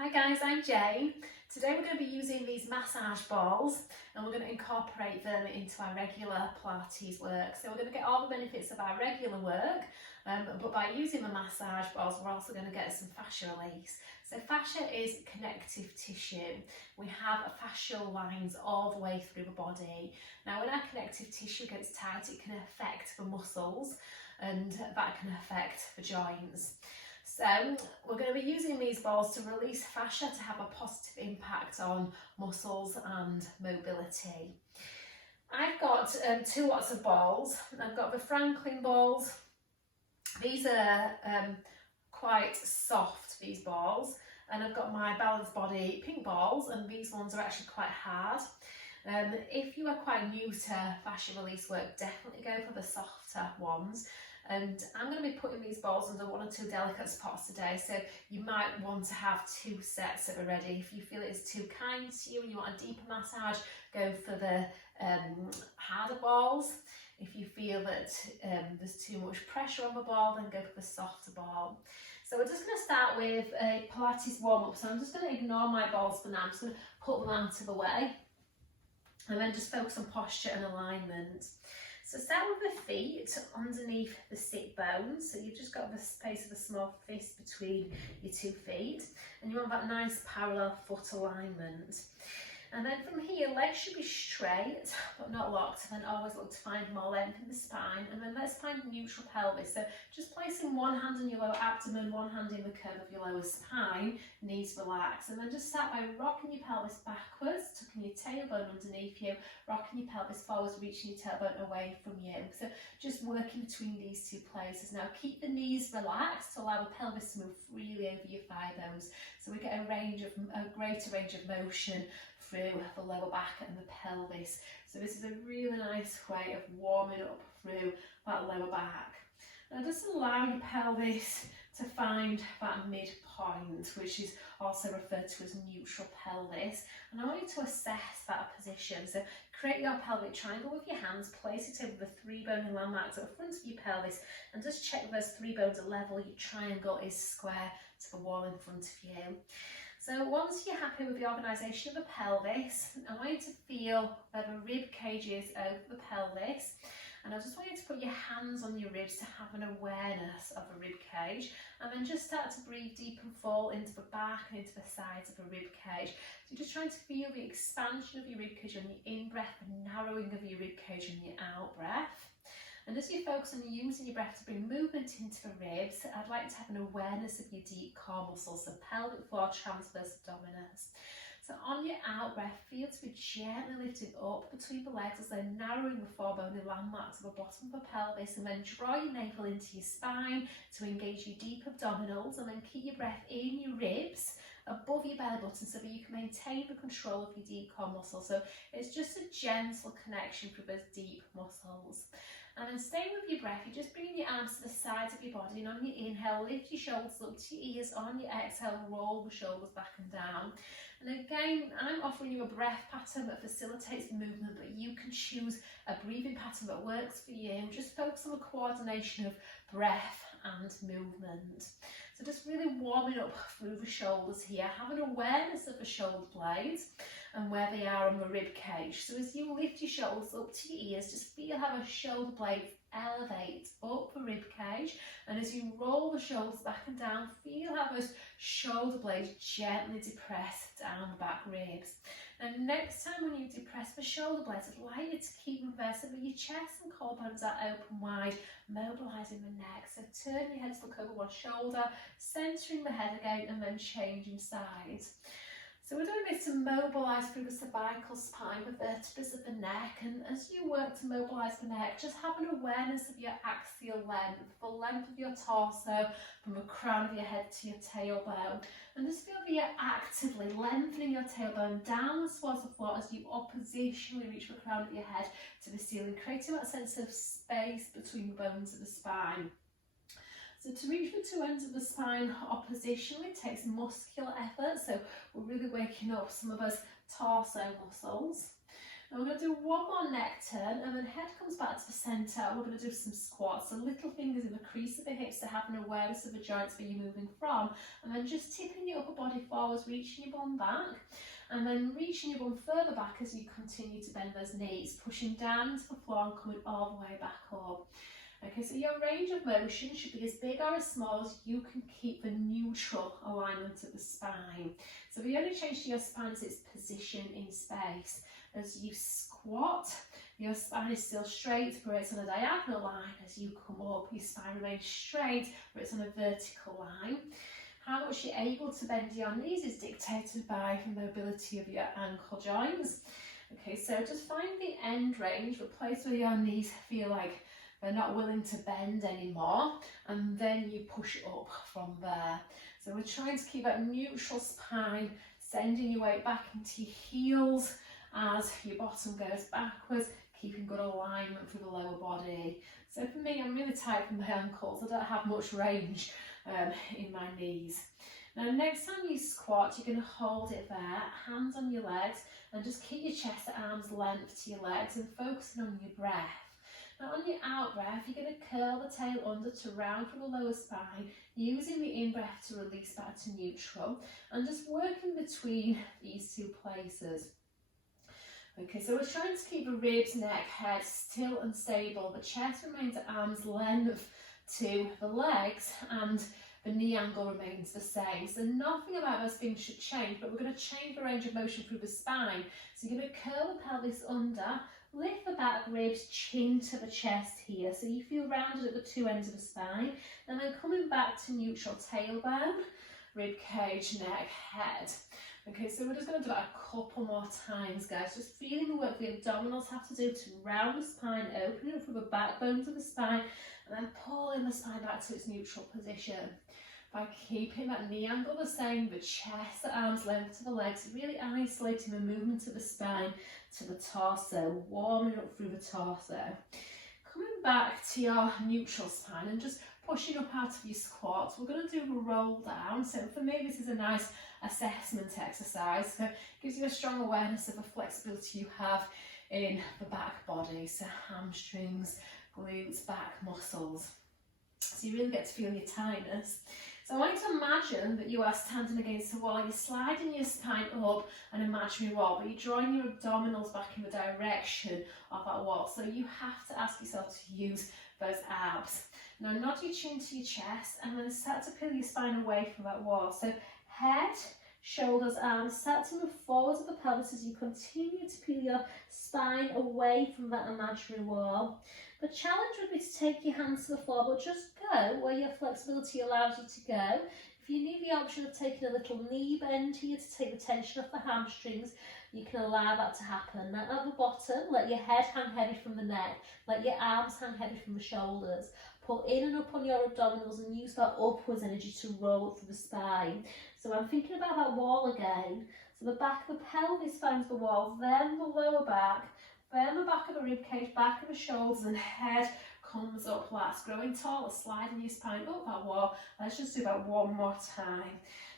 Hi guys, I'm Jane. Today we're going to be using these massage balls and we're going to incorporate them into our regular Pilates work. So we're going to get all the benefits of our regular work, but by using the massage balls we're also going to get some fascia release. So fascia is connective tissue. We have fascial lines all the way through the body. Now when our connective tissue gets tight it can affect the muscles and that can affect the joints. So we're going to be using these balls to release fascia to have a positive impact on muscles and mobility. I've got two lots of balls. I've got the Franklin balls. These are quite soft, these balls. And I've got my Balanced Body pink balls, and these ones are actually quite hard. If you are quite new to fascia release work, definitely go for the softer ones. And I'm going to be putting these balls under one or two delicate spots today, so you might want to have two sets that are ready. If you feel it's too kind to you and you want a deeper massage, go for the harder balls. If you feel that there's too much pressure on the ball, then go for the softer ball. So we're just going to start with a Pilates warm-up. So I'm just going to ignore my balls for now. I'm just going to put them out of the way and then just focus on posture and alignment. So start with the feet underneath the sit bones. So you've just got the space of a small fist between your 2 feet. And you want that nice parallel foot alignment. And then from here, legs should be straight, but not locked. And then always look to find more length in the spine. And then let's find neutral pelvis. So just placing one hand on your lower abdomen, one hand in the curve of your lower spine, knees relaxed. And then just start by rocking your pelvis backwards, tucking your tailbone underneath you, rocking your pelvis forwards, reaching your tailbone away from you. So just working between these two places. Now keep the knees relaxed to allow the pelvis to move freely over your thigh bones. So we get a greater range of motion through the lower back and the pelvis. So this is a really nice way of warming up through that lower back. Now just allow your pelvis to find that midpoint, which is also referred to as neutral pelvis. And I want you to assess that position. So create your pelvic triangle with your hands, place it over the 3 bony landmarks at the front of your pelvis, and just check those 3 bones are level, your triangle is square to the wall in front of you. So once you're happy with the organisation of the pelvis, I want you to feel where the rib cage is over the pelvis. And I just want you to put your hands on your ribs to have an awareness of the rib cage. And then just start to breathe deep and fall into the back and into the sides of the rib cage. So you're just trying to feel the expansion of your rib cage on your in-breath and narrowing of your rib cage on your out-breath. And as you focus on using your breath to bring movement into the ribs, I'd like to have an awareness of your deep core muscles, so pelvic floor, transverse abdominis. So on your out breath, feel to be gently lifted up between the legs as they're narrowing the 4 bony landmarks at the bottom of the pelvis, and then draw your navel into your spine to engage your deep abdominals, and then keep your breath in your ribs above your belly button so that you can maintain the control of your deep core muscles. So it's just a gentle connection through those deep muscles. And then stay with your breath, you're just bringing your arms to the sides of your body, and on your inhale, lift your shoulders up to your ears. On your exhale, roll the shoulders back and down. And again, I'm offering you a breath pattern that facilitates movement, but you can choose a breathing pattern that works for you. Just focus on the coordination of breath and movement. So just really warming up through the shoulders here, have an awareness of the shoulder blades and where they are on the rib cage. So as you lift your shoulders up to your ears, just feel how the shoulder blades elevate up the rib cage, and as you roll the shoulders back and down, feel how those shoulder blades gently depress down the back ribs. And next time when you depress the shoulder blades, I'd like you to keep them there so that your chest and collarbones are open wide, mobilising the neck. So turn your head to look over one shoulder, centering the head again, and then changing sides. So we're doing this to mobilise through the cervical spine, the vertebrae of the neck, and as you work to mobilise the neck, just have an awareness of your axial length, the length of your torso from the crown of your head to your tailbone, and just feel that you're actively lengthening your tailbone down towards the floor as you oppositionally reach the crown of your head to the ceiling, creating that sense of space between the bones of the spine. So to reach the 2 ends of the spine oppositionally takes muscular effort, so we're really waking up some of those torso muscles. And we're going to do one more neck turn, and then head comes back to the centre. We're going to do some squats, so little fingers in the crease of the hips to have an awareness of the joints where you're moving from, and then just tipping your upper body forwards, reaching your bum back, and then reaching your bum further back as you continue to bend those knees, pushing down into the floor and coming all the way back up. Okay, so your range of motion should be as big or as small as you can keep the neutral alignment of the spine. So the only change to your spine is its position in space. As you squat, your spine is still straight, but it's on a diagonal line. As you come up, your spine remains straight, but it's on a vertical line. How much you're able to bend your knees is dictated by the mobility of your ankle joints. Okay, so just find the end range, the place where your knees feel like they're not willing to bend anymore, and then you push up from there. So we're trying to keep that neutral spine, sending your weight back into your heels as your bottom goes backwards, keeping good alignment through the lower body. So for me, I'm really tight from my ankles. I don't have much range in my knees. Now next time you squat, you're going to hold it there, hands on your legs, and just keep your chest at arm's length to your legs and focusing on your breath. Now on your out breath, you're going to curl the tail under to round through the lower spine, using the in breath to release back to neutral, and just working between these two places. Okay, so we're trying to keep the ribs, neck, head still and stable. The chest remains at arm's length to the legs, and the knee angle remains the same. So nothing about those things should change, but we're going to change the range of motion through the spine. So you're going to curl the pelvis under, lift the back ribs, chin to the chest here, so you feel rounded at the two ends of the spine, and then coming back to neutral, tailbone, rib cage, neck, head. Okay, so we're just going to do that a couple more times, guys, just feeling the work the abdominals have to do to round the spine, opening up through the backbones of the spine, and then pulling the spine back to its neutral position. By keeping that knee angle the same, the chest at arm's length to the legs, really isolating the movement of the spine to the torso, warming up through the torso. Coming back to your neutral spine and just pushing up out of your squat, we're going to do a roll down. So for me, this is a nice assessment exercise. So it gives you a strong awareness of the flexibility you have in the back body, so hamstrings, glutes, back muscles. So you really get to feel your tightness. So I want you to imagine that you are standing against a wall. You're sliding your spine up an imaginary wall, but you're drawing your abdominals back in the direction of that wall. So you have to ask yourself to use those abs. Now nod your chin to your chest, and then start to peel your spine away from that wall. So head, shoulders, arms, start to move forwards of the pelvis as you continue to peel your spine away from that imaginary wall. The challenge would be to take your hands to the floor, but just go where your flexibility allows you to go. If you need the option of taking a little knee bend here to take the tension off the hamstrings, you can allow that to happen. Now at the bottom, let your head hang heavy from the neck, let your arms hang heavy from the shoulders. Pull in and up on your abdominals and use that upwards energy to roll up through the spine. So I'm thinking about that wall again. So the back of the pelvis finds the wall, then the lower back, then the back of the rib cage, back of the shoulders, and head comes up last. Growing taller, sliding your spine up that wall. Let's just do that one more time.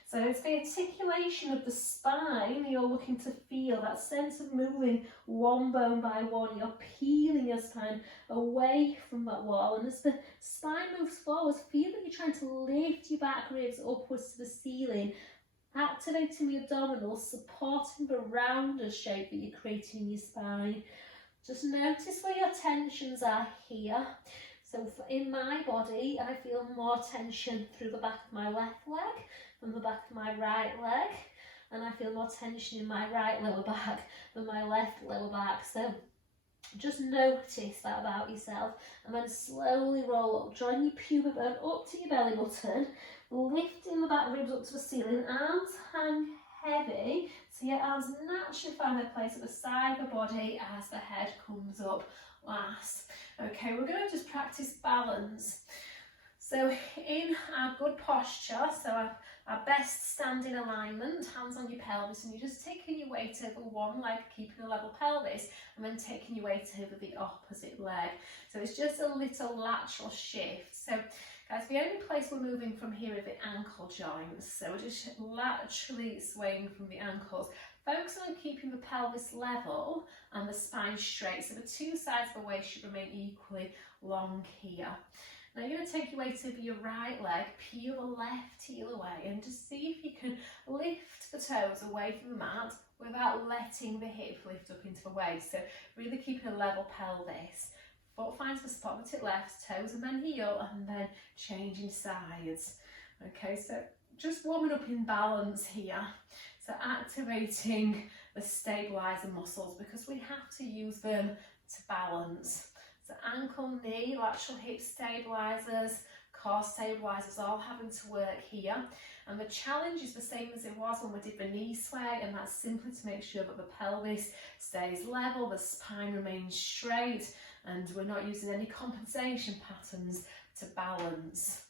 So it's the articulation of the spine you're looking to feel, that sense of moving one bone by one. You're peeling your spine away from that wall, and as the spine moves forward, feel that you're trying to lift your back ribs upwards to the ceiling, activating the abdominals, supporting the rounder shape that you're creating in your spine. Just notice where your tensions are here. So in my body, I feel more tension through the back of my left leg than the back of my right leg, and I feel more tension in my right lower back than my left lower back. So just notice that about yourself, and then slowly roll up, drawing your pubic bone up to your belly button, lifting the back ribs up to the ceiling, arms hang heavy, so your arms naturally find their place at the side of the body as the head comes up last. Okay, we're going to just practice balance. So in our good posture, so our best standing alignment, hands on your pelvis, and you're just taking your weight over one leg, keeping a level pelvis, and then taking your weight over the opposite leg. So it's just a little lateral shift. So guys, the only place we're moving from here are the ankle joints. So we're just laterally swaying from the ankles. Focusing on keeping the pelvis level and the spine straight, so the two sides of the waist should remain equally long here. Now you're going to take your weight over your right leg, peel the left heel away, and just see if you can lift the toes away from the mat without letting the hip lift up into the waist. So really keeping a level pelvis. Foot finds the spot that it left, toes and then heel, and then changing sides. Okay, so just warming up in balance here. So activating the stabilizer muscles, because we have to use them to balance. So ankle, knee, lateral hip stabilizers, core stabilizers, all having to work here. And the challenge is the same as it was when we did the knee sway, and that's simply to make sure that the pelvis stays level, the spine remains straight, and we're not using any compensation patterns to balance.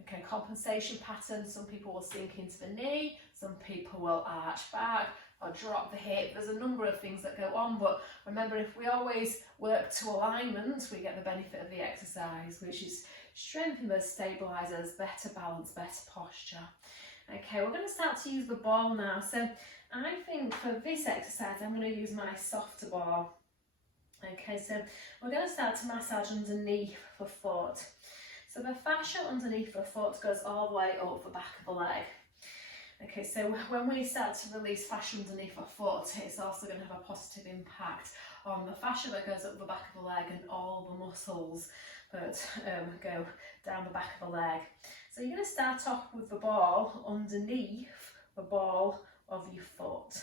Okay, compensation patterns, some people will sink into the knee, some people will arch back or drop the hip. There's a number of things that go on, but remember, if we always work to alignment, we get the benefit of the exercise, which is strengthening those stabilizers, better balance, better posture. Okay, we're going to start to use the ball now. So I think for this exercise, I'm going to use my softer ball. Okay, so we're going to start to massage underneath the foot. So the fascia underneath the foot goes all the way up the back of the leg. Okay, so when we start to release fascia underneath our foot, it's also going to have a positive impact on the fascia that goes up the back of the leg and all the muscles that go down the back of the leg. So you're going to start off with the ball underneath the ball of your foot.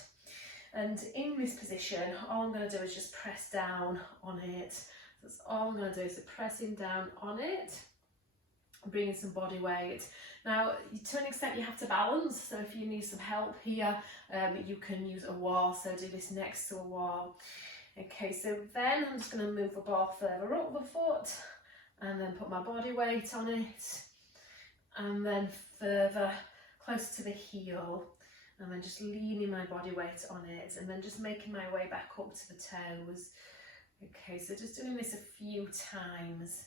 And in this position, all I'm going to do is just press down on it. That's all I'm going to do, is pressing down on it, bringing some body weight. Now, to an extent, you have to balance, so if you need some help here, you can use a wall, so do this next to a wall. Okay, so then I'm just going to move the ball further up the foot, and then put my body weight on it, and then further close to the heel, and then just leaning my body weight on it, and then just making my way back up to the toes. Okay, so just doing this a few times.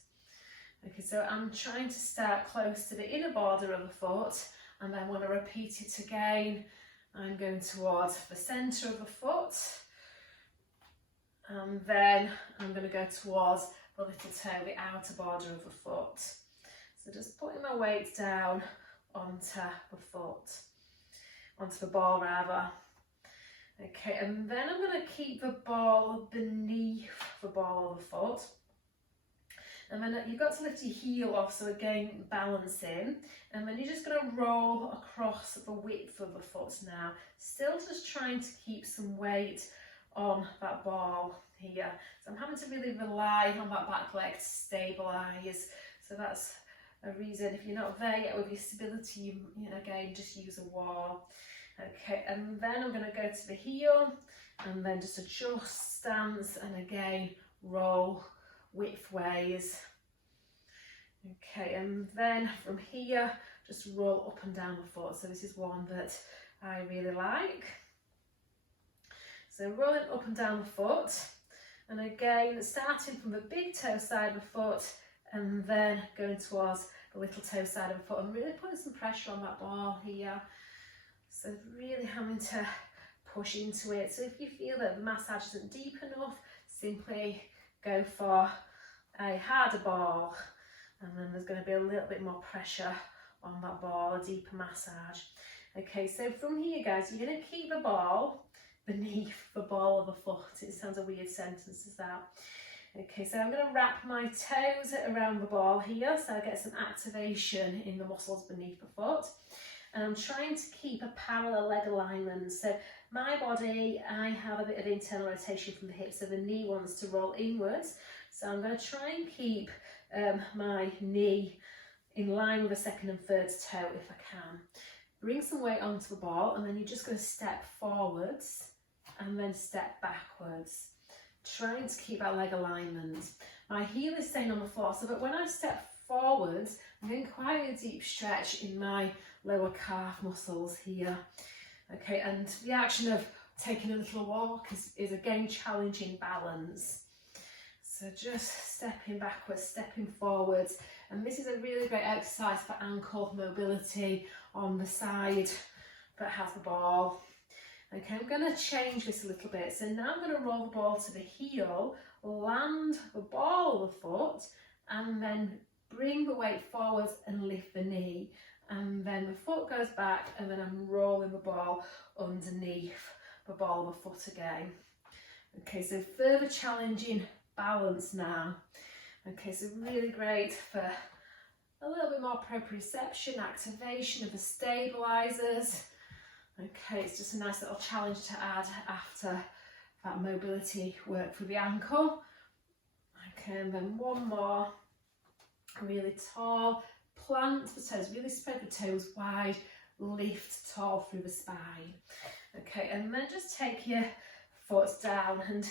Okay, so I'm trying to start close to the inner border of the foot, and then when I repeat it again, I'm going towards the centre of the foot, and then I'm going to go towards the little toe, the outer border of the foot. So just putting my weight down onto the foot, onto the ball rather. Okay, and then I'm going to keep the ball beneath the ball of the foot. And then you've got to lift your heel off, so again, balancing. And then you're just going to roll across the width of the foot now. Still just trying to keep some weight on that ball here. So I'm having to really rely on that back leg to stabilise. So that's a reason, if you're not there yet with your stability, you know, again, just use a wall. Okay, and then I'm going to go to the heel, and then just adjust stance, and again, roll widthways. Okay, and then from here, just roll up and down the foot. So this is one that I really like. So rolling up and down the foot, and again, starting from the big toe side of the foot, and then going towards the little toe side of the foot, and really putting some pressure on that ball here. So really having to push into it. So if you feel that the massage isn't deep enough, simply go for a harder ball, and then there's going to be a little bit more pressure on that ball, a deeper massage. Okay, so from here, guys, you're going to keep the ball beneath the ball of the foot. It sounds a weird sentence, is that? Okay, so I'm going to wrap my toes around the ball here, so I get some activation in the muscles beneath the foot. And I'm trying to keep a parallel leg alignment. So my body, I have a bit of internal rotation from the hips, so the knee wants to roll inwards. So I'm going to try and keep my knee in line with the second and third toe if I can. Bring some weight onto the ball, and then you're just going to step forwards and then step backwards. Trying to keep that leg alignment. My heel is staying on the floor, so that when I step forwards, I'm getting quite a deep stretch in my lower calf muscles here. Okay, and the action of taking a little walk is again challenging balance. So just stepping backwards, stepping forwards, and this is a really great exercise for ankle mobility on the side that has the ball. Okay, I'm going to change this a little bit. So now I'm going to roll the ball to the heel, land the ball of the foot, and then bring the weight forwards and lift the knee. And then the foot goes back, and then I'm rolling the ball underneath the ball of the foot again. Okay, so further challenging balance now. Okay, so really great for a little bit more proprioception, activation of the stabilizers. Okay, it's just a nice little challenge to add after that mobility work for the ankle. Okay, and then one more. Really tall, plant the toes, really spread the toes wide, lift tall through the spine. Okay, and then just take your foot down and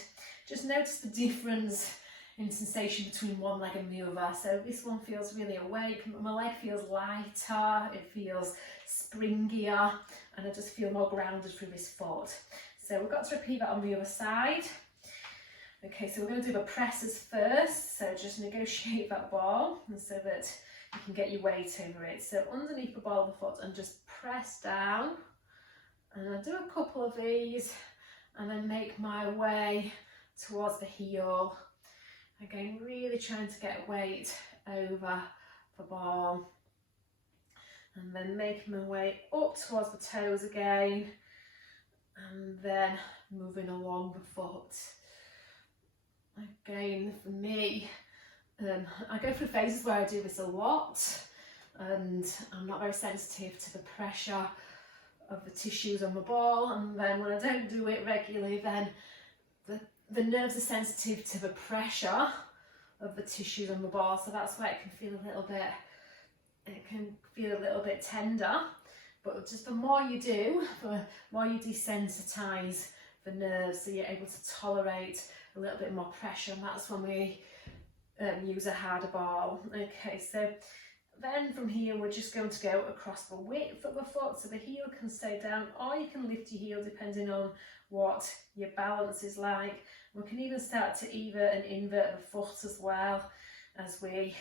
just notice the difference in sensation between one leg and the other. So this one feels really awake, my leg feels lighter, it feels springier, and I just feel more grounded through this foot. So we've got to repeat that on the other side. Okay, so we're going to do the presses first, so just negotiate that ball and so that you can get your weight over it. So underneath the ball of the foot and just press down, and I'll do a couple of these and then make my way towards the heel. Again, really trying to get weight over the ball, and then making my way up towards the toes again, and then moving along the foot. Again, for me, I go through phases where I do this a lot, and I'm not very sensitive to the pressure of the tissues on the ball, and then when I don't do it regularly, then the nerves are sensitive to the pressure of the tissues on the ball, so that's why it can feel a little bit tender. But just the more you do, the more you desensitize the nerves, so you're able to tolerate a little bit more pressure, and that's when we use a harder ball. Okay, so then from here we're just going to go across the width of the foot, so the heel can stay down, or you can lift your heel depending on what your balance is like. We can even start to invert and invert the foot as well as we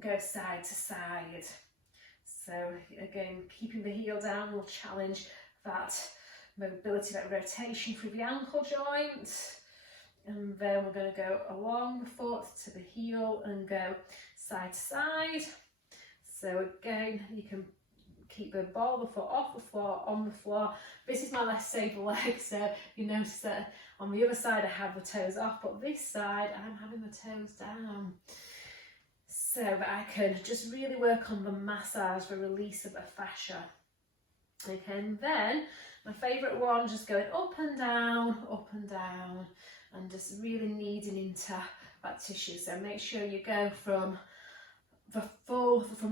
go side to side. So again, keeping the heel down will challenge that mobility, that rotation through the ankle joint. And then we're going to go along the foot to the heel and go side to side. So again, you can keep the ball of the foot off the floor, on the floor. This is my less stable leg, so you notice that on the other side I have the toes off, but this side I'm having the toes down. So that I can just really work on the massage, the release of the fascia. Okay, and then my favourite one, just going up and down, and just really kneading into that tissue. So make sure you go from the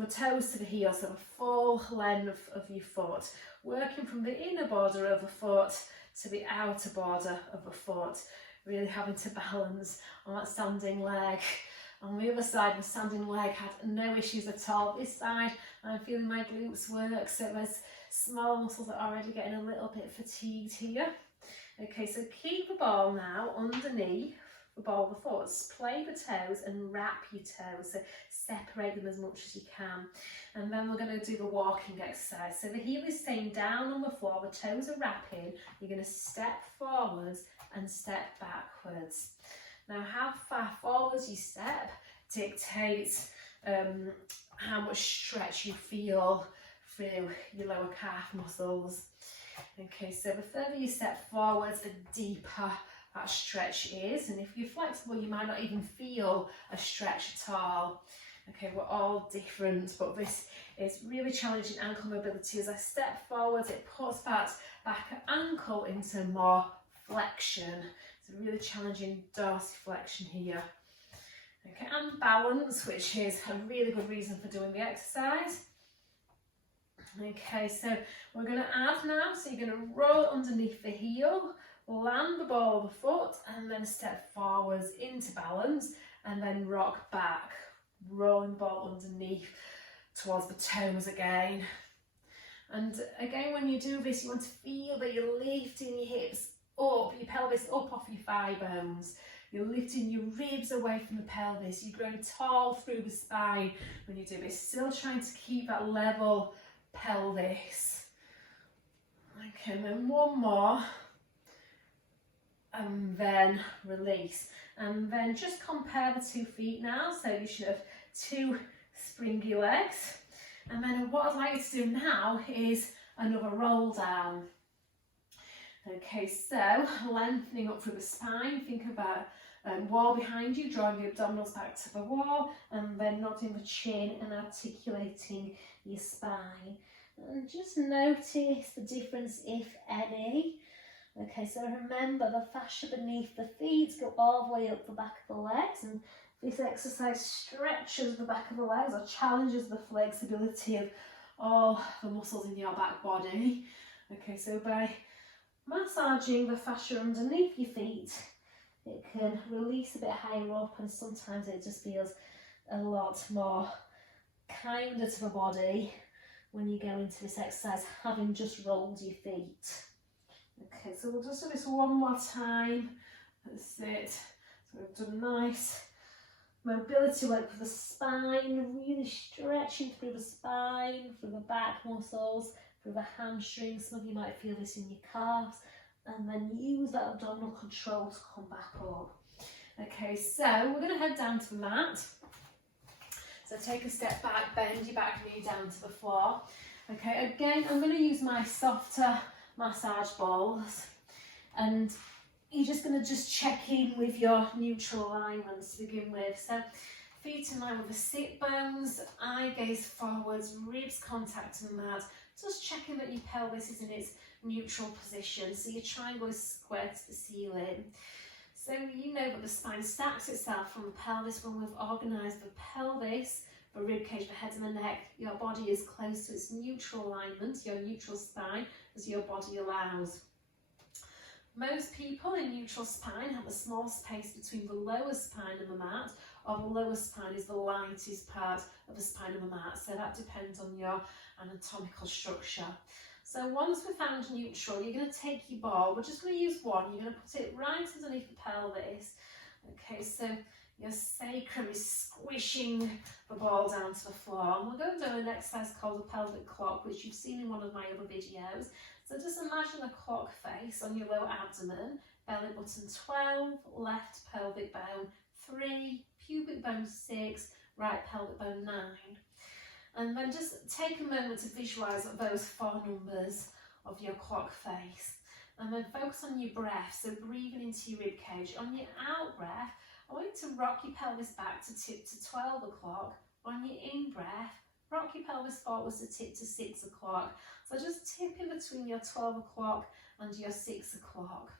toes to the heel, so the full length of your foot, working from the inner border of the foot to the outer border of the foot, really having to balance on that standing leg. On the other side, the standing leg had no issues at all. This side, I'm feeling my glutes work, so there's small muscles that are already getting a little bit fatigued here. Okay, so keep the ball now underneath the ball of the foot. Play the toes and wrap your toes, so separate them as much as you can. And then we're going to do the walking exercise. So the heel is staying down on the floor, the toes are wrapping. You're going to step forwards and step backwards. Now, how far forwards you step dictates how much stretch you feel through your lower calf muscles. Okay, so the further you step forwards, the deeper that stretch is, and if you're flexible, you might not even feel a stretch at all. Okay, we're all different, but this is really challenging ankle mobility. As I step forwards, it puts that back ankle into more flexion. It's a really challenging dorsiflexion here. Okay, and balance, which is a really good reason for doing the exercise. Okay, so we're going to add now, so you're going to roll underneath the heel, land the ball of the foot, and then step forwards into balance, and then rock back, rolling the ball underneath towards the toes again. And again, when you do this, you want to feel that you're lifting your hips up, your pelvis up off your thigh bones. You're lifting your ribs away from the pelvis. You're growing tall through the spine when you do this. Still trying to keep that level pelvis. Okay, and then one more. And then release. And then just compare the 2 feet now. So you should have 2 springy legs. And then what I'd like you to do now is another roll down. Okay, so lengthening up through the spine. Think about wall behind you, drawing the abdominals back to the wall, and then nodding the chin and articulating your spine. And just notice the difference, if any. Okay, so remember the fascia beneath the feet go all the way up the back of the legs, and this exercise stretches the back of the legs or challenges the flexibility of all the muscles in your back body. Okay, so by massaging the fascia underneath your feet, it can release a bit higher up, and sometimes it just feels a lot more kinder to the body when you go into this exercise, having just rolled your feet. Okay, so we'll just do this one more time. That's it. So we've done nice mobility work for the spine, really stretching through the spine, through the back muscles, through the hamstrings. Some of you might feel this in your calves. And then use that abdominal control to come back up. Okay, so we're going to head down to the mat. So take a step back, bend your back knee down to the floor. Okay, again, I'm going to use my softer massage balls, and you're just going to just check in with your neutral alignments to begin with. So feet in line with the sit bones, eye gaze forwards, ribs contacting the mat, just checking that your pelvis is in its neutral position, so your triangle is square to the ceiling. So you know that the spine stacks itself from the pelvis. When we've organised the pelvis, the rib cage, the head and the neck, your body is close to its neutral alignment, your neutral spine, as your body allows. Most people in neutral spine have a small space between the lower spine and the mat, or the lower spine is the lightest part of the spine of the mat, so that depends on your anatomical structure. So once we've found neutral, you're going to take your ball, we're just going to use one, you're going to put it right underneath the pelvis. Okay, so your sacrum is squishing the ball down to the floor. And we're going to do an exercise called a pelvic clock, which you've seen in one of my other videos. So just imagine a clock face on your lower abdomen, belly button 12, left pelvic bone 3, pubic bone 6, right pelvic bone 9. And then just take a moment to visualise those 4 numbers of your clock face. And then focus on your breath, so breathing into your rib cage. On your out breath, I want you to rock your pelvis back to tip to 12 o'clock. On your in breath, rock your pelvis forwards to tip to 6 o'clock. So just tip in between your 12 o'clock and your 6 o'clock.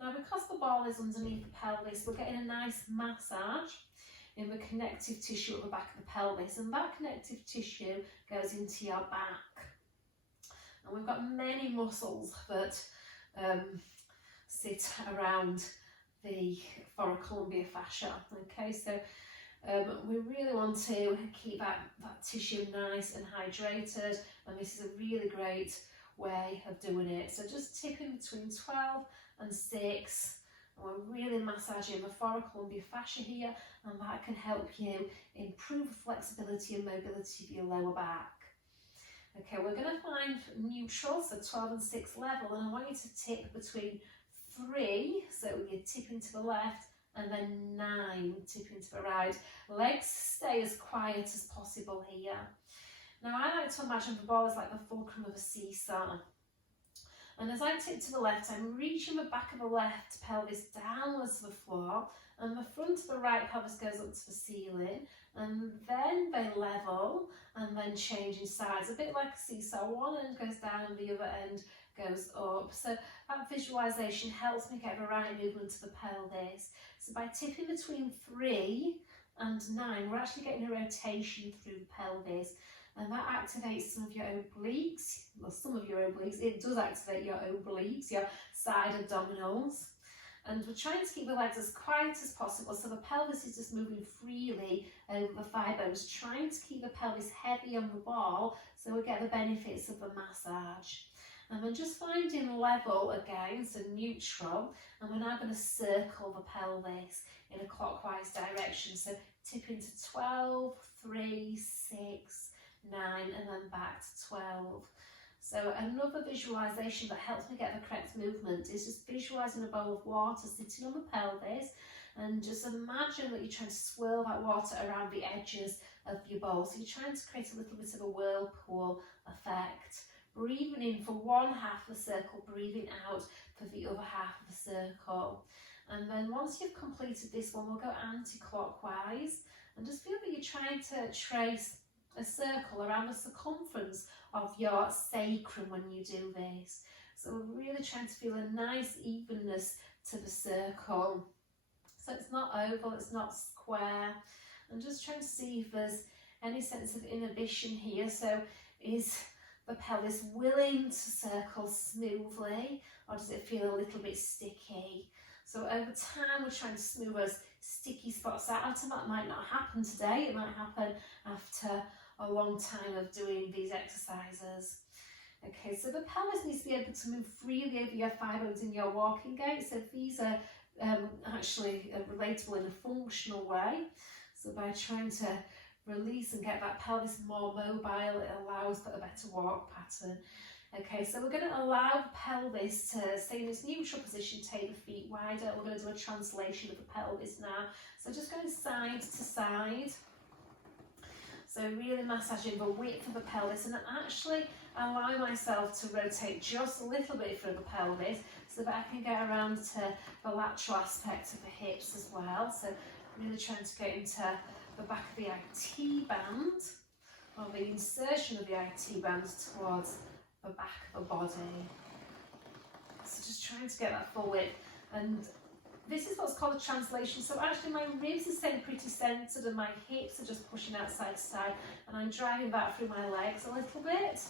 Now, because the ball is underneath the pelvis, we're getting a nice massage in the connective tissue at the back of the pelvis, and that connective tissue goes into your back. And we've got many muscles that sit around the thoracolumbar fascia. Okay, so we really want to keep that tissue nice and hydrated, and this is a really great way of doing it. So just tip in between 12 and 6. We're really massaging the thoracolumbar fascia here, and that can help you improve the flexibility and mobility of your lower back. Okay, we're going to find neutral, so 12 and 6 level, and I want you to tip between 3, so you're tipping to the left, and then 9, tipping to the right. Legs stay as quiet as possible here. Now, I like to imagine the ball is like the fulcrum of a seesaw. And as I tip to the left, I'm reaching the back of the left pelvis downwards to the floor, and the front of the right pelvis goes up to the ceiling, and then they level and then change in sides, a bit like a seesaw. One end goes down and the other end goes up. So that visualization helps me get the right movement to the pelvis. So by tipping between 3 and 9, we're actually getting a rotation through the pelvis. And that activates some of your obliques, well, some of your obliques. It does activate your obliques, your side abdominals. And we're trying to keep the legs as quiet as possible, so the pelvis is just moving freely over the thigh bones, trying to keep the pelvis heavy on the ball so we get the benefits of the massage. And then just finding level again, so neutral, and we're now going to circle the pelvis in a clockwise direction. So tip into 12, 3, 6, 9, and then back to 12. So another visualization that helps me get the correct movement is just visualizing a bowl of water sitting on the pelvis, and just imagine that you're trying to swirl that water around the edges of your bowl. So you're trying to create a little bit of a whirlpool effect. Breathing in for one half of the circle, breathing out for the other half of the circle. And then once you've completed this one, we'll go anti-clockwise, and just feel that you're trying to trace a circle around the circumference of your sacrum when you do this. So we're really trying to feel a nice evenness to the circle. So it's not oval, it's not square. I'm just trying to see if there's any sense of inhibition here. So is the pelvis willing to circle smoothly, or does it feel a little bit sticky? So over time we're trying to smooth those sticky spots out, and that might not happen today, it might happen after a long time of doing these exercises. Okay, so the pelvis needs to be able to move freely over your thigh bones in your walking gait. So these are actually relatable in a functional way. So by trying to release and get that pelvis more mobile, it allows for a better walk pattern. Okay, so we're going to allow the pelvis to stay in its neutral position, take the feet wider. We're going to do a translation of the pelvis now. So just going side to side. So really massaging the width of the pelvis, and actually allow myself to rotate just a little bit through the pelvis so that I can get around to the lateral aspect of the hips as well. So really trying to get into the back of the IT band, or the insertion of the IT band towards the back of the body. So just trying to get that full width. And this is what's called a translation. So actually my ribs are staying pretty centred, and my hips are just pushing out side to side, and I'm driving that through my legs a little bit.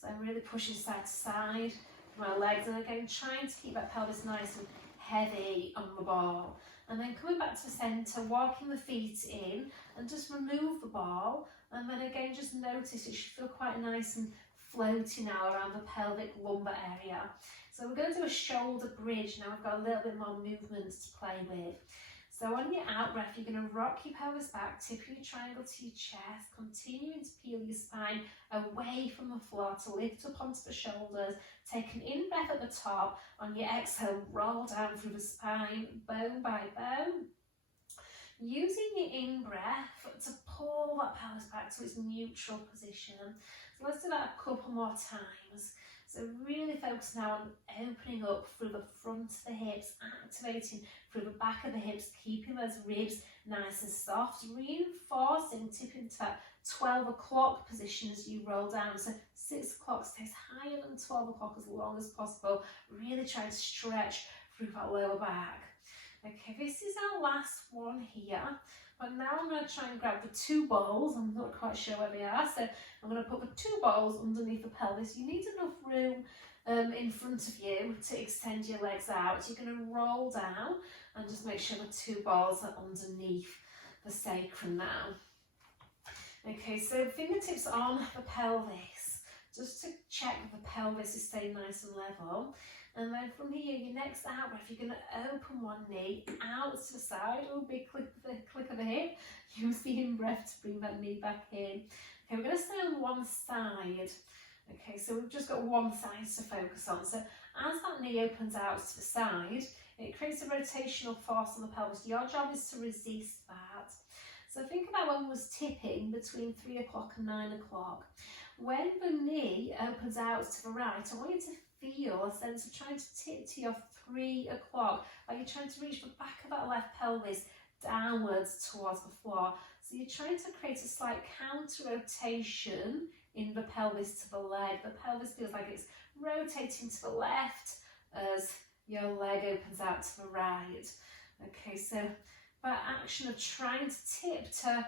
So I'm really pushing side to side through my legs, and again trying to keep that pelvis nice and heavy on the ball. And then coming back to the centre, walking the feet in, and just remove the ball, and then again just notice it should feel quite nice and floaty now around the pelvic lumbar area. So we're going to do a shoulder bridge now. We've got a little bit more movement to play with. So on your out breath, you're going to rock your pelvis back, tipping your triangle to your chest, continuing to peel your spine away from the floor to lift up onto the shoulders. Take an in breath at the top. On your exhale, roll down through the spine, bone by bone. Using your in breath to pull that pelvis back to its neutral position. So let's do that a couple more times. So really focus now on opening up through the front of the hips, activating through the back of the hips, keeping those ribs nice and soft, reinforcing, tipping to that 12 o'clock position as you roll down. So 6 o'clock stays higher than 12 o'clock as long as possible. Really trying to stretch through that lower back. Okay, this is our last one here. But now I'm going to try and grab the 2 balls. I'm not quite sure where they are. So I'm going to put the 2 balls underneath the pelvis. You need enough room in front of you to extend your legs out. You're going to roll down and just make sure the 2 balls are underneath the sacrum now. Okay, so fingertips on the pelvis, just to check that the pelvis is staying nice and level. And then from here, your next out breath, you're going to open one knee out to the side. Oh, big click of the hip. Use the in breath to bring that knee back in. Okay, we're going to stay on one side. Okay, so we've just got one side to focus on. So as that knee opens out to the side, it creates a rotational force on the pelvis. Your job is to resist that. So think about when we was tipping between 3 o'clock and 9 o'clock. When the knee opens out to the right, I want you to feel a sense of trying to tip to your 3 o'clock, like you're trying to reach the back of that left pelvis downwards towards the floor. So you're trying to create a slight counter rotation in the pelvis to the leg. The pelvis feels like it's rotating to the left as your leg opens out to the right. Okay, so that action of trying to tip to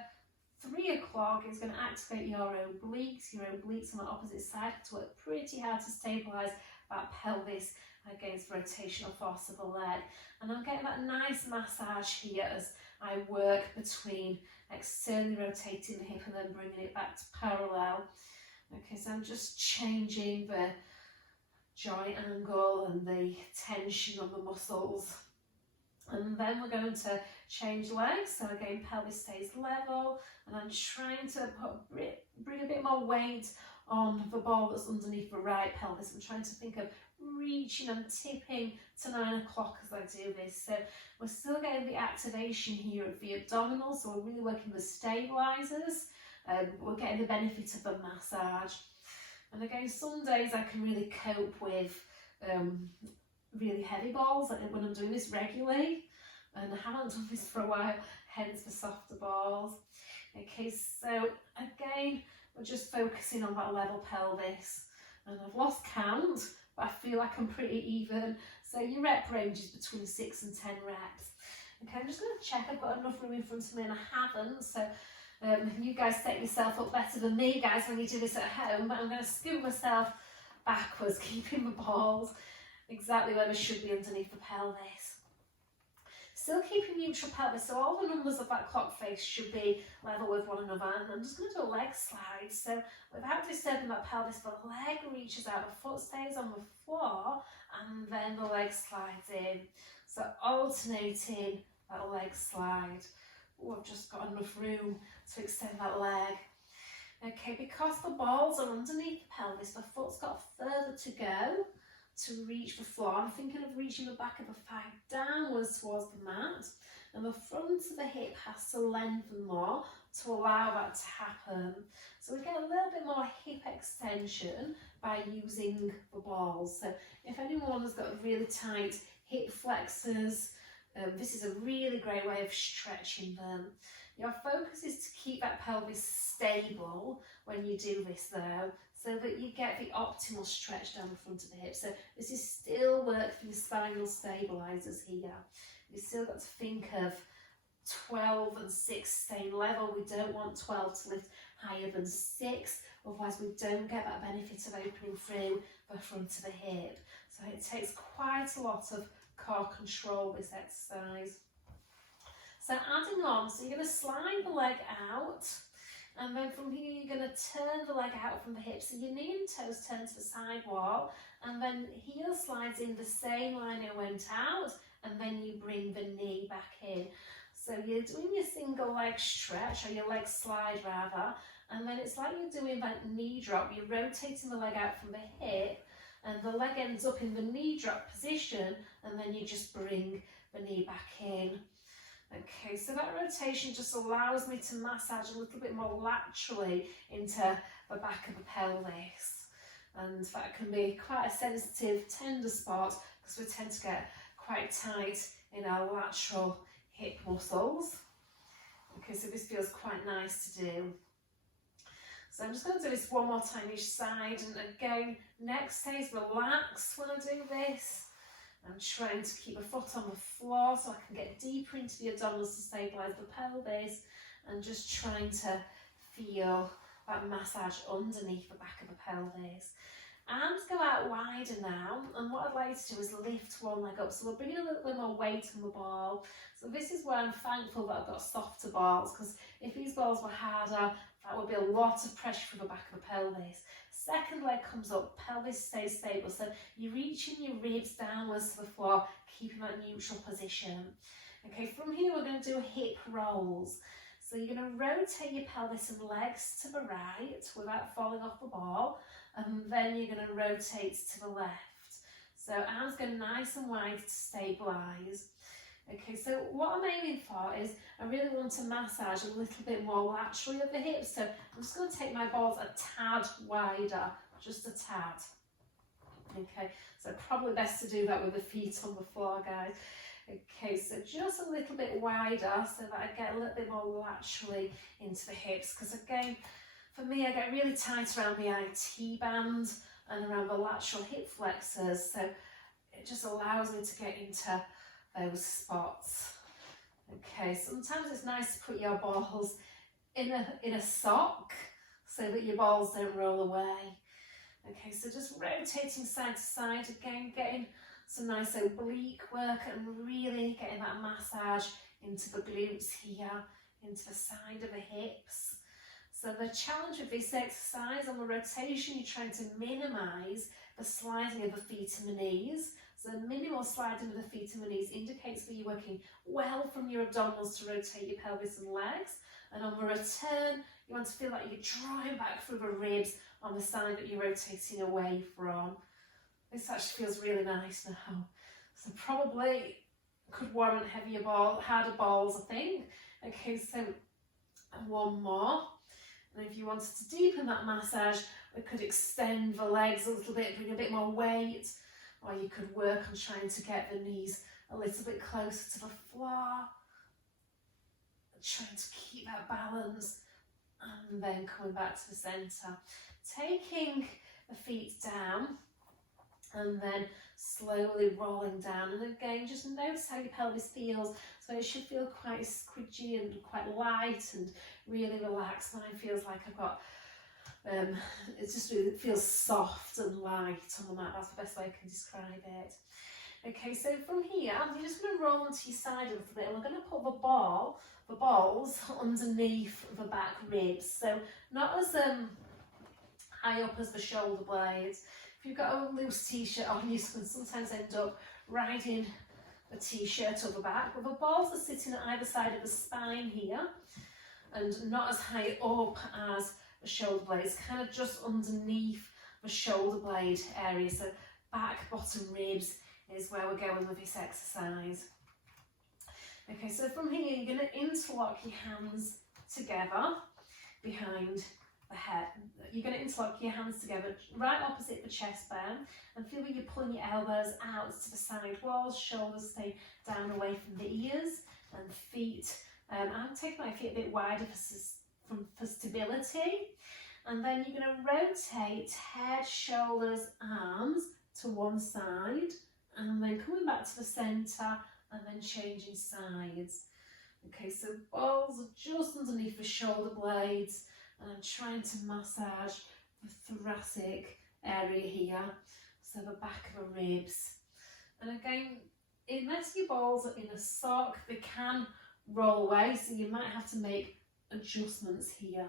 3 o'clock is going to activate your obliques. Your obliques on the opposite side have to work pretty hard to stabilise that pelvis against the rotational force of the leg. And I'm getting that nice massage here as I work between externally rotating the hip and then bringing it back to parallel. Okay, so I'm just changing the joint angle and the tension on the muscles. And then we're going to change legs. So again, pelvis stays level, and I'm trying to bring a bit more weight on the ball that's underneath the right pelvis. I'm trying to think of reaching and tipping to 9 o'clock as I do this. So we're still getting the activation here of the abdominals, so we're really working the stabilizers. We're getting the benefit of the massage. And again, some days I can really cope with really heavy balls when I'm doing this regularly, and I haven't done this for a while, hence the softer balls. Okay, so again, we're just focusing on that level pelvis, and I've lost count, but I feel like I'm pretty even. So your rep range is between 6 and 10 reps. Okay, I'm just going to check I've got enough room in front of me, and I haven't. So you guys set yourself up better than me, guys, when you do this at home. But I'm going to scoot myself backwards, keeping the balls exactly where they should be underneath the pelvis. Still keeping neutral pelvis, so all the numbers of that clock face should be level with one another. And I'm just going to do a leg slide. So without disturbing that pelvis, the leg reaches out, the foot stays on the floor, and then the leg slides in. So alternating that leg slide. Oh, I've just got enough room to extend that leg. Okay, because the balls are underneath the pelvis, the foot's got further to go to reach the floor. I'm thinking of reaching the back of the thigh downwards towards the mat, and the front of the hip has to lengthen more to allow that to happen. So we get a little bit more hip extension by using the balls. So if anyone has got really tight hip flexors, this is a really great way of stretching them. Your focus is to keep that pelvis stable when you do this though, so that you get the optimal stretch down the front of the hip. So this is still work for your spinal stabilizers here. You've still got to think of 12 and 6 staying level. We don't want 12 to lift higher than 6, otherwise we don't get that benefit of opening through the front of the hip. So it takes quite a lot of core control, this exercise. So adding on, so you're going to slide the leg out, and then from here you're going to turn the leg out from the hip, so your knee and toes turn to the side wall, and then heel slides in the same line it went out, and then you bring the knee back in. So you're doing your single leg stretch, or your leg slide rather, and then it's like you're doing that knee drop. You're rotating the leg out from the hip, and the leg ends up in the knee drop position, and then you just bring the knee back in. Okay, so that rotation just allows me to massage a little bit more laterally into the back of the pelvis, and that can be quite a sensitive, tender spot because we tend to get quite tight in our lateral hip muscles. Okay, so this feels quite nice to do. So I'm just going to do this one more time each side, and again, neck stays relaxed when I do this. I'm trying to keep a foot on the floor so I can get deeper into the abdominals to stabilise the pelvis, and just trying to feel that massage underneath the back of the pelvis. Arms go out wider now, and what I'd like to do is lift one leg up. So we're bringing a little bit more weight on the ball. So this is where I'm thankful that I've got softer balls, because if these balls were harder, that would be a lot of pressure from the back of the pelvis. Second leg comes up, pelvis stays stable. So you're reaching your ribs downwards to the floor, keeping that neutral position. Okay, from here we're going to do hip rolls. So you're going to rotate your pelvis and legs to the right without falling off the ball, and then you're going to rotate to the left. So arms go nice and wide to stabilise. Okay, so what I'm aiming for is I really want to massage a little bit more laterally of the hips. So I'm just going to take my balls a tad wider, just a tad. Okay, so probably best to do that with the feet on the floor, guys. Okay, so just a little bit wider so that I get a little bit more laterally into the hips. Because again, for me, I get really tight around the IT band and around the lateral hip flexors. So it just allows me to get into those spots. Okay, sometimes it's nice to put your balls in a sock so that your balls don't roll away. Okay, so just rotating side to side, again getting some nice oblique work and really getting that massage into the glutes here, into the side of the hips. So the challenge with this exercise on the rotation, you're trying to minimise the sliding of the feet and the knees. So minimal sliding of the feet and the knees indicates that you're working well from your abdominals to rotate your pelvis and legs. And on the return, You want to feel like you're drawing back through the ribs on the side that you're rotating away from. This actually feels really nice now. So probably could warrant harder balls, I think. Okay, so one more. And if you wanted to deepen that massage, we could extend the legs a little bit, bring a bit more weight, or you could work on trying to get the knees a little bit closer to the floor, trying to keep that balance, and then coming back to the centre. Taking the feet down, and then slowly rolling down. And again, just notice how your pelvis feels. So it should feel quite squidgy and quite light and really relaxed. Mine feels like I've got, it just really feels soft and light on the mat. That's the best way I can describe it. Okay, so from here, you're just going to roll onto your side a little bit, and we're going to put the balls underneath the back ribs. So not as high up as the shoulder blades. If you've got a loose t-shirt on, you can sometimes end up riding a t-shirt over back, but the balls are sitting at either side of the spine here, and not as high up as the shoulder blades, kind of just underneath the shoulder blade area. So back, bottom ribs is where we're going with this exercise. Okay, so from here you're going to interlock your hands together behind the head. You're going to interlock your hands together right opposite the chest bone, and feel that you're pulling your elbows out to the side walls, shoulders stay down away from the ears, and feet. I'm taking my feet a bit wider for stability. And then you're going to rotate head, shoulders, arms to one side, and then coming back to the centre, and then changing sides. Okay, so balls are just underneath the shoulder blades, and I'm trying to massage the thoracic area here, so the back of the ribs. And again, unless your balls are in a sock, they can roll away, so you might have to make adjustments here.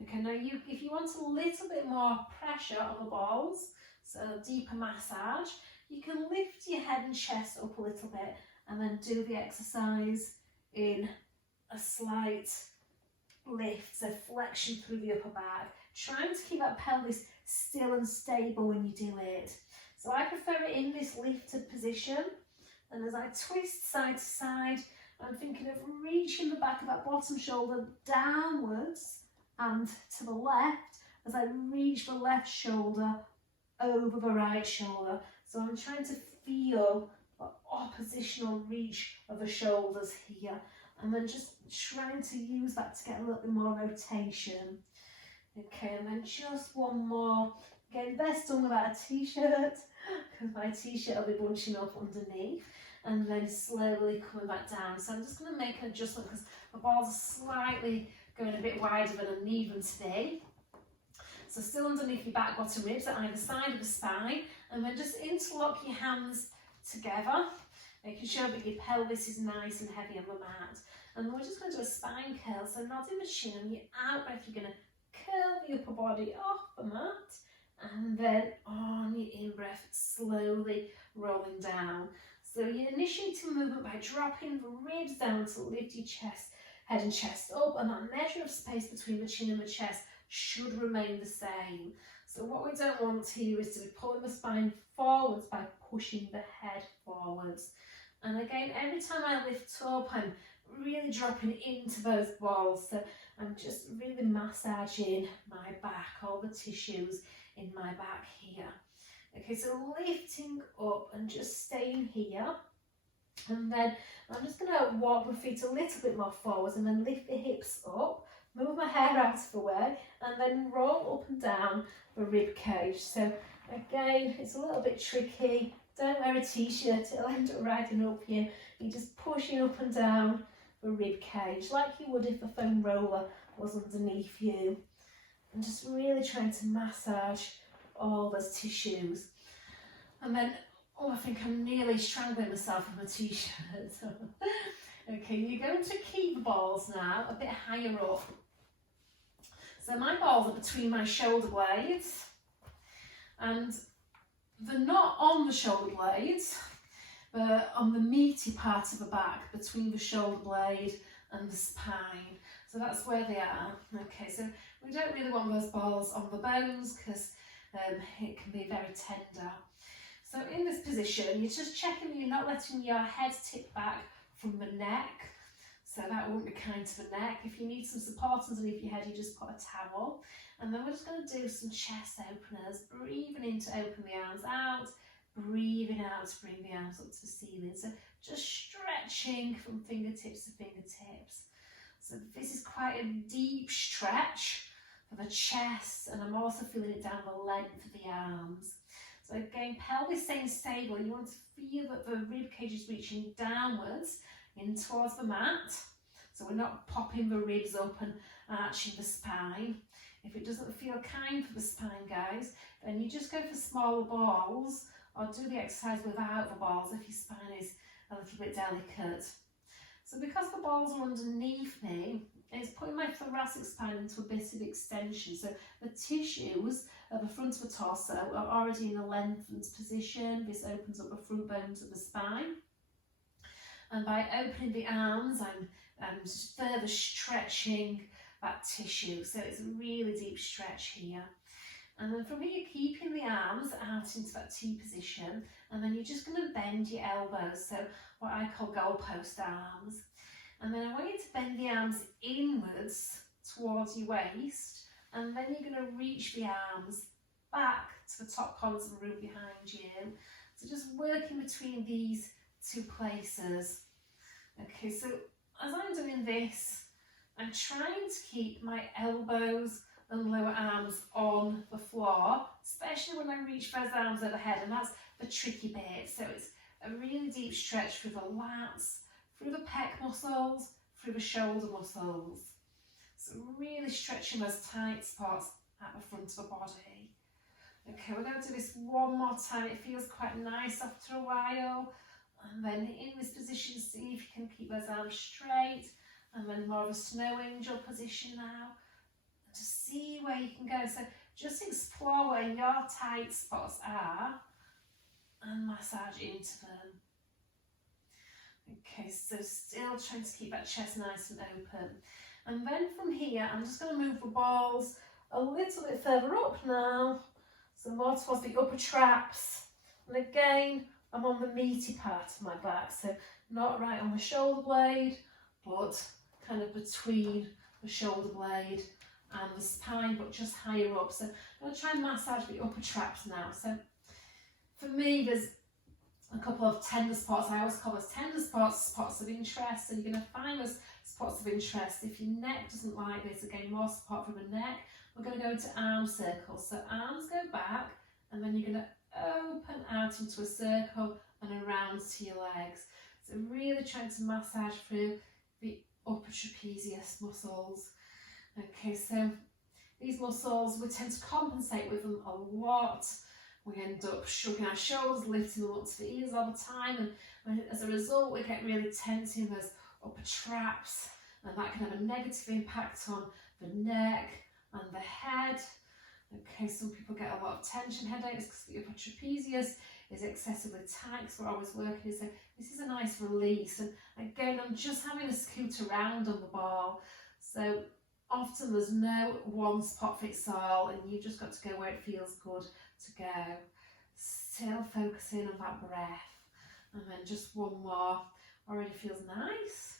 Okay, now if you want a little bit more pressure on the balls, so a deeper massage, you can lift your head and chest up a little bit, and then do the exercise in a slight lift, so flexion through the upper back, trying to keep that pelvis still and stable when you do it. So I prefer it in this lifted position, and as I twist side to side, I'm thinking of reaching the back of that bottom shoulder downwards and to the left as I reach the left shoulder over the right shoulder. So I'm trying to feel the oppositional reach of the shoulders here, and then just trying to use that to get a little bit more rotation. Okay, and then just one more. Again, best done without a t-shirt, because my t-shirt will be bunching up underneath, and then slowly coming back down. So I'm just going to make an adjustment because my balls are slightly going a bit wider than I need them today. So still underneath your back bottom ribs at either side of the spine, and then just interlock your hands together, making sure that your pelvis is nice and heavy on the mat. And then we're just going to do a spine curl, so nodding the chin, and your out breath you're going to curl the upper body off the mat, and then on your in breath slowly rolling down. So you're initiating the movement by dropping the ribs down to lift your chest, head and chest up, and that measure of space between the chin and the chest should remain the same. So what we don't want here is to be pulling the spine forwards by pushing the head forwards. And again, every time I lift up, I'm really dropping into those balls. So I'm just really massaging my back, all the tissues in my back here. Okay, so lifting up and just staying here. And then I'm just going to walk my feet a little bit more forwards, and then lift the hips up, move my hair out of the way, and then roll up and down the rib cage. So again, it's a little bit tricky. Don't wear a t-shirt, it'll end up riding up you. You're just pushing up and down the rib cage like you would if the foam roller was underneath you. And just really trying to massage all those tissues. And then, oh, I think I'm nearly strangling myself with my t-shirt. Okay, you're going to keep the balls now a bit higher up. So my balls are between my shoulder blades, and they're not on the shoulder blades, but on the meaty part of the back between the shoulder blade and the spine. So that's where they are. Okay, so we don't really want those balls on the bones because it can be very tender. So in this position, you're just checking that you're not letting your head tip back from the neck. So that won't be kind to the neck. If you need some support underneath your head, you just put a towel. And then we're just going to do some chest openers, breathing in to open the arms out, breathing out to bring the arms up to the ceiling. So just stretching from fingertips to fingertips. So this is quite a deep stretch for the chest, and I'm also feeling it down the length of the arms. So again, pelvis staying stable. You want to feel that the rib cage is reaching downwards in towards the mat. So we're not popping the ribs up and arching the spine. If it doesn't feel kind for the spine, guys, then you just go for smaller balls or do the exercise without the balls if your spine is a little bit delicate. So because the balls are underneath me, it's putting my thoracic spine into a bit of extension. So the tissues at the front of the torso are already in a lengthened position. This opens up the front bones of the spine. And by opening the arms, I'm further stretching that tissue. So it's a really deep stretch here. And then from here, keeping the arms out into that T position. And then you're just going to bend your elbows. So what I call goalpost arms. And then I want you to bend the arms inwards towards your waist. And then you're going to reach the arms back to the top corners of the room behind you. So just working between these two places. Okay, so as I'm doing this, I'm trying to keep my elbows and lower arms on the floor, especially when I reach those arms overhead, and that's the tricky bit. So it's a really deep stretch through the lats, through the pec muscles, through the shoulder muscles. So really stretching those tight spots at the front of the body. Okay, we're going to do this one more time. It feels quite nice after a while. And then in this position, see if you can keep those arms straight. And then more of a snow angel position now. And just see where you can go. So just explore where your tight spots are and massage into them. Okay, so still trying to keep that chest nice and open. And then from here, I'm just going to move the balls a little bit further up now. So more towards the upper traps. And again, I'm on the meaty part of my back. So not right on the shoulder blade, but kind of between the shoulder blade and the spine, but just higher up. So I'm going to try and massage the upper traps now. So for me, there's a couple of tender spots. I always call those tender spots, spots of interest. So you're going to find those spots of interest. If your neck doesn't like this, again, more support from the neck. We're going to go into arm circles. So arms go back, and then you're going to open out into a circle and around to your legs. So really trying to massage through the upper trapezius muscles. Okay, so these muscles, we tend to compensate with them a lot. We end up shrugging our shoulders, lifting them up to the ears all the time, and as a result we get really tense in those upper traps, and that can have a negative impact on the neck and the head. Okay, some people get a lot of tension headaches because the upper trapezius is excessively tight, because we're always working. So this is a nice release, and again, I'm just having a scoot around on the ball. So often there's no one spot fits all, and you've just got to go where it feels good to go. Still focusing on that breath, and then just one more. Already feels nice.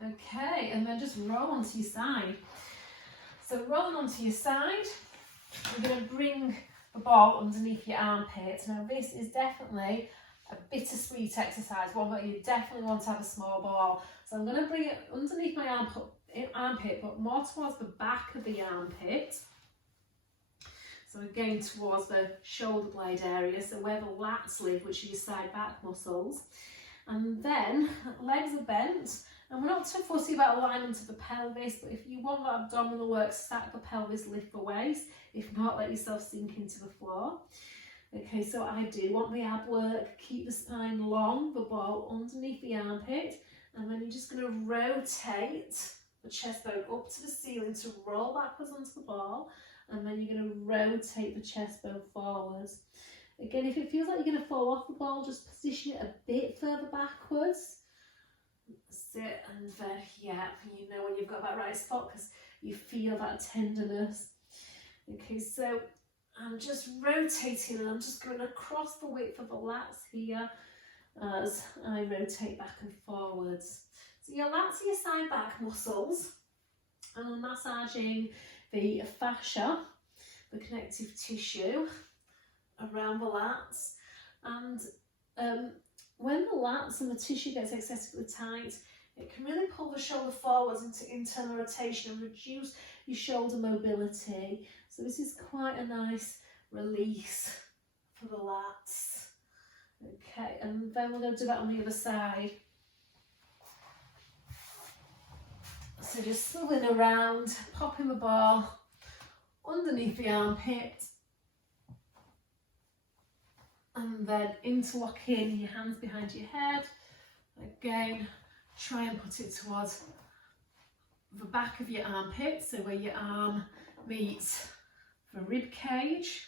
Okay, and then just roll onto your side. So rolling onto your side, you're going to bring the ball underneath your armpit. Now this is definitely a bittersweet exercise, one that you definitely want to have a small ball. So I'm going to bring it underneath my armpit, but more towards the back of the armpit. So again towards the shoulder blade area, so where the lats live, which are your side back muscles. And then legs are bent. And we're not too fussy about alignment of the pelvis, but if you want that abdominal work, stack the pelvis, lift the waist. If not, let yourself sink into the floor. Okay, so I do want the ab work. Keep the spine long, the ball underneath the armpit, and then you're just going to rotate the chest bone up to the ceiling to roll backwards onto the ball, and then you're going to rotate the chest bone forwards. Again, if it feels like you're going to fall off the ball, just position it a bit further backwards. That's it, and then yeah, you know when you've got that right spot because you feel that tenderness. Okay, so I'm just rotating and I'm just going across the width of the lats here as I rotate back and forwards. So your lats are your side back muscles, and I'm massaging the fascia, the connective tissue around the lats. And when the lats and the tissue gets excessively tight, it can really pull the shoulder forwards into internal rotation and reduce your shoulder mobility. So this is quite a nice release for the lats. Okay, and then we're going to do that on the other side. So just swiveling around, popping the ball underneath the armpit, and then interlocking your hands behind your head. Again, try and put it towards the back of your armpit, so where your arm meets the rib cage.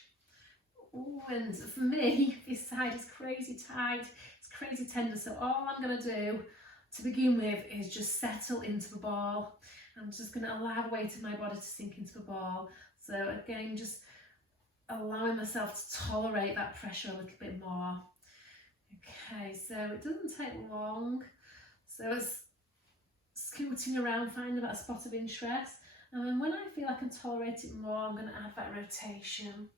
Ooh, and for me, this side is crazy tight, it's crazy tender, so all I'm going to do to begin with is just settle into the ball. I'm just going to allow the weight of my body to sink into the ball. So again, just allowing myself to tolerate that pressure a little bit more. Okay, so it doesn't take long. So it's scooting around, finding that spot of interest. And then when I feel I can tolerate it more, I'm going to add that rotation.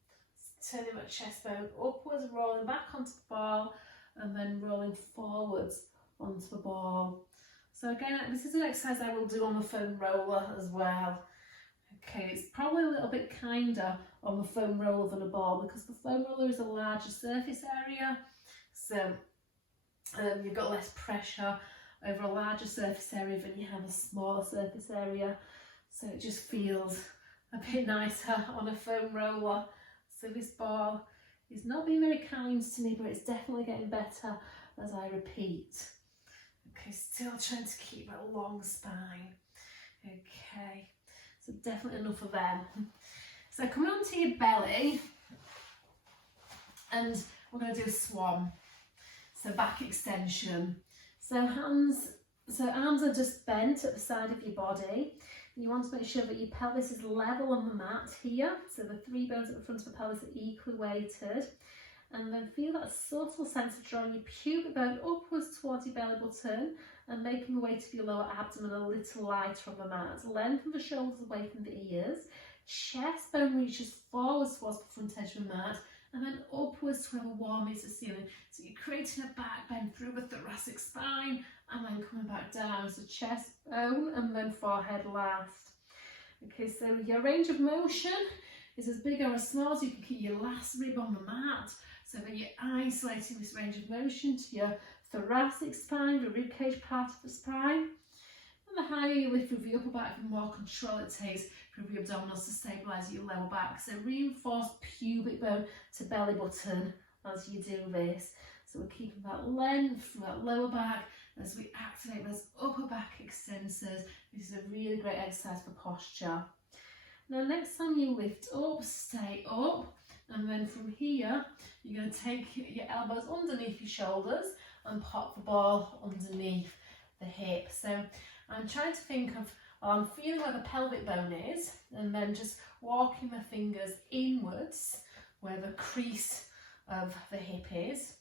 Turning my chest bone upwards, rolling back onto the ball, and then rolling forwards onto the ball. So again, this is an exercise I will do on the foam roller as well. Okay, it's probably a little bit kinder on the foam roller than a ball because the foam roller is a larger surface area, so you've got less pressure over a larger surface area than you have a smaller surface area, so it just feels a bit nicer on a foam roller. So this ball is not being very kind to me, but it's definitely getting better as I repeat. Okay, still trying to keep that long spine. Okay, so definitely enough of them. So coming onto your belly, and we're going to do a swan. So back extension. So arms are just bent at the side of your body. You want to make sure that your pelvis is level on the mat here. So the three bones at the front of the pelvis are equally weighted. And then feel that subtle sense of drawing your pubic bone upwards towards your belly button and making the weight of your lower abdomen a little lighter on the mat. Lengthen the shoulders away from the ears. Chest bone reaches forwards towards the front edge of the mat and then upwards to where the wall meets the ceiling. So you're creating a back bend through the thoracic spine and then coming back down. So chest bone and then forehead last. Okay, so your range of motion is as big or as small as you can keep your last rib on the mat. So then you're isolating this range of motion to your thoracic spine, the rib cage part of the spine. And the higher you lift with the upper back, the more control it takes for the abdominals to stabilise your lower back. So reinforce pubic bone to belly button as you do this. So we're keeping that length from that lower back as we activate those upper back extensors. This is a really great exercise for posture. Now next time you lift up, stay up, and then from here you're going to take your elbows underneath your shoulders and pop the ball underneath the hip. So I'm trying to think of, I'm feeling where the pelvic bone is, and then just walking my fingers inwards where the crease of the hip is.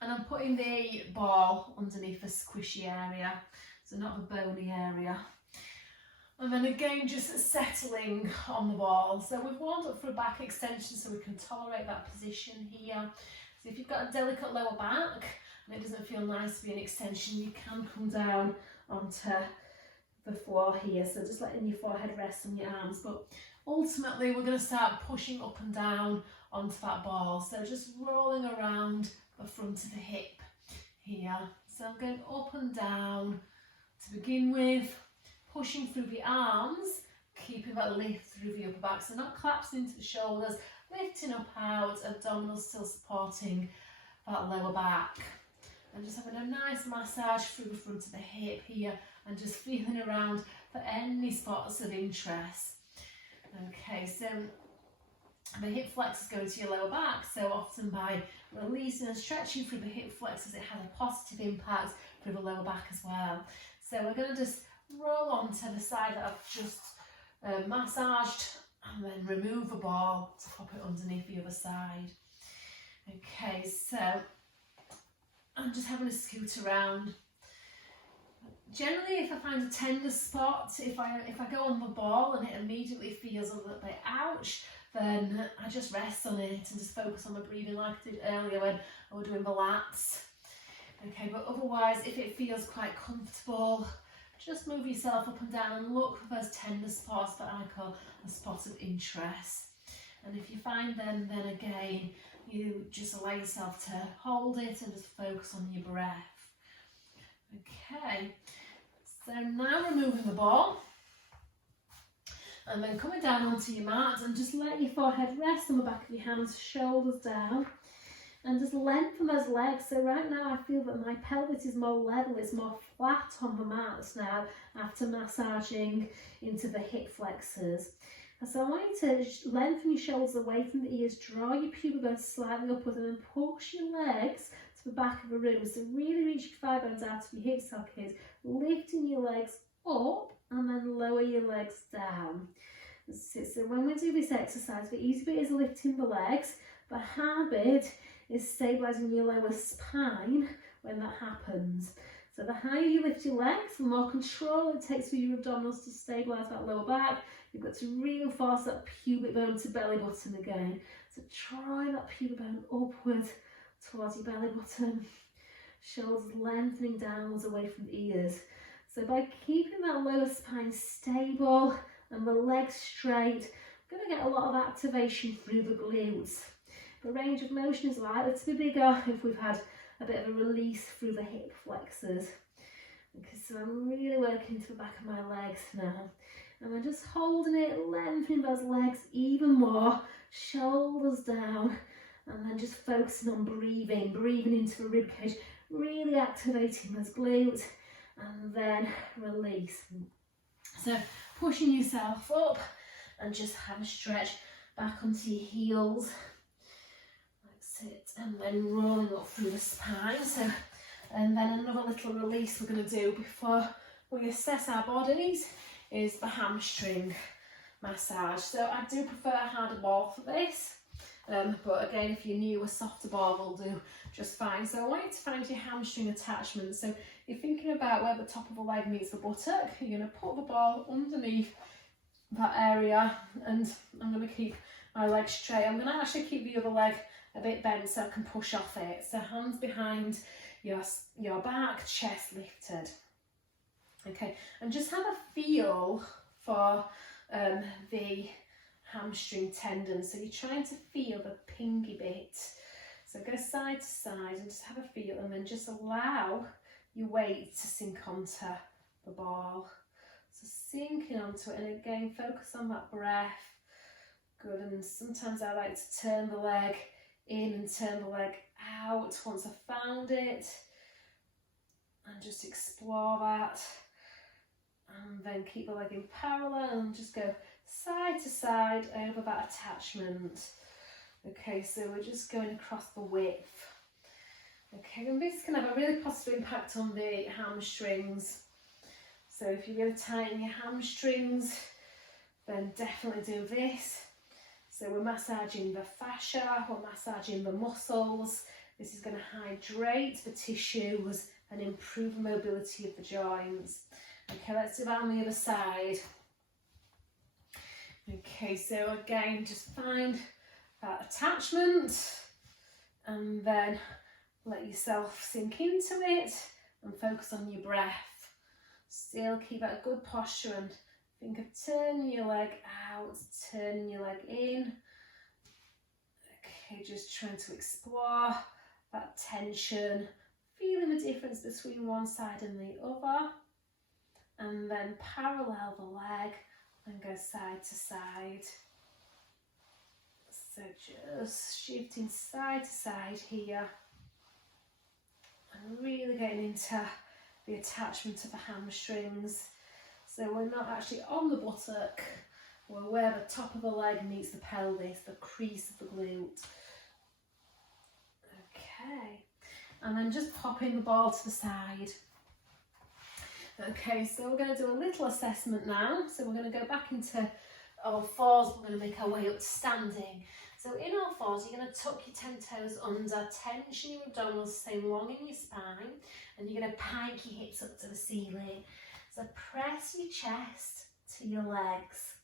And I'm putting the ball underneath the squishy area, so not the bony area. And then again, just settling on the ball. So we've warmed up for a back extension so we can tolerate that position here. So if you've got a delicate lower back and it doesn't feel nice to be an extension, you can come down onto the floor here. So just letting your forehead rest on your arms. But ultimately, we're going to start pushing up and down onto that ball. So just rolling around the front of the hip here. So I'm going up and down to begin with, pushing through the arms, keeping that lift through the upper back. So not collapsing into the shoulders, lifting up out, abdominals still supporting that lower back. And just having a nice massage through the front of the hip here and just feeling around for any spots of interest. Okay, so the hip flexors go to your lower back, so often by releasing and stretching through the hip flexors, it has a positive impact through the lower back as well. So we're going to just roll on to the side that I've just massaged, and then remove the ball to pop it underneath the other side. Okay, so I'm just having a scoot around. Generally, if I find a tender spot, if I go on the ball and it immediately feels a little bit ouch, then I just rest on it and just focus on the breathing like I did earlier when I was doing the lats. Okay, but otherwise, if it feels quite comfortable, just move yourself up and down and look for those tender spots that I call a spot of interest. And if you find them, then again, you just allow yourself to hold it and just focus on your breath. Okay, so now removing the ball, and then coming down onto your mat and just let your forehead rest on the back of your hands, shoulders down, and just lengthen those legs. So right now I feel that my pelvis is more level, it's more flat on the mat now after massaging into the hip flexors. And so I want you to lengthen your shoulders away from the ears, draw your pubic bone slightly upwards, and then push your legs to the back of the room. So really reach your thigh bones out of your hip sockets, lifting your legs up and then lower your legs down. So when we do this exercise, the easy bit is lifting the legs. The hard bit is stabilising your lower spine when that happens. So the higher you lift your legs, the more control it takes for your abdominals to stabilise that lower back. You've got to reinforce that pubic bone to belly button again. So try that pubic bone upwards towards your belly button. Shoulders lengthening downwards away from the ears. So by keeping that lower spine stable and the legs straight, we're going to get a lot of activation through the glutes. The range of motion is likely to be bigger if we've had a bit of a release through the hip flexors. Okay, so I'm really working to the back of my legs now. And I'm just holding it, lengthening those legs even more, shoulders down, and then just focusing on breathing into the rib cage, really activating those glutes, and then release. So pushing yourself up and just have a stretch back onto your heels. That's it, and then rolling up through the spine. So, and then another little release we're going to do before we assess our bodies is the hamstring massage. So I do prefer a harder ball for this, but again, if you're new, a softer ball will do just fine. So I want you to find your hamstring attachment. So you're thinking about where the top of the leg meets the buttock. You're going to put the ball underneath that area, and I'm going to keep my leg straight. I'm going to actually keep the other leg a bit bent so I can push off it. So hands behind your back, chest lifted. Okay, and just have a feel for the hamstring tendon. So you're trying to feel the pinky bit. So go side to side and just have a feel, and then just allow your weight to sink onto the ball. So sinking onto it, and again, focus on that breath. Good, and sometimes I like to turn the leg in and turn the leg out once I've found it, and just explore that. And then keep the leg in parallel and just go side to side over that attachment. Okay, so we're just going across the width. Okay, and this can have a really positive impact on the hamstrings. So if you really tighten your hamstrings, then definitely do this. So we're massaging the fascia, we're massaging the muscles. This is going to hydrate the tissues and improve the mobility of the joints. Okay, let's do that on the other side. Okay, so again, just find that attachment and then let yourself sink into it and focus on your breath. Still keep that good posture and think of turning your leg out, turning your leg in. Okay, just trying to explore that tension, feeling the difference between one side and the other. And then parallel the leg and go side to side. So just shifting side to side here. And really getting into the attachment of the hamstrings. So we're not actually on the buttock, we're where the top of the leg meets the pelvis, the crease of the glute. Okay, and then just popping the ball to the side. Okay, so we're going to do a little assessment now. So we're going to go back into all fours. We're going to make our way up to standing. So in all fours, you're going to tuck your 10 toes under, tension your abdominals, stay long in your spine, and you're going to pike your hips up to the ceiling. So press your chest to your legs.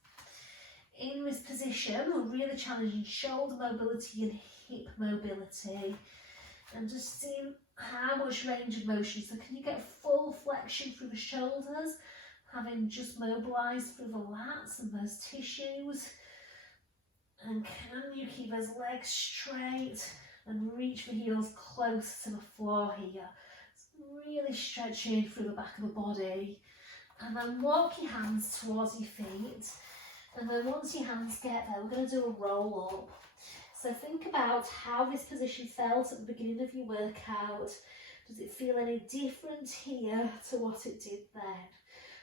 In this position, we're really challenging shoulder mobility and hip mobility. And just see how much range of motion. So can you get full flexion through the shoulders, having just mobilised through the lats and those tissues? And can you keep those legs straight and reach the heels close to the floor here? So really stretching through the back of the body. And then walk your hands towards your feet. And then once your hands get there, we're going to do a roll up. So think about how this position felt at the beginning of your workout. Does it feel any different here to what it did then?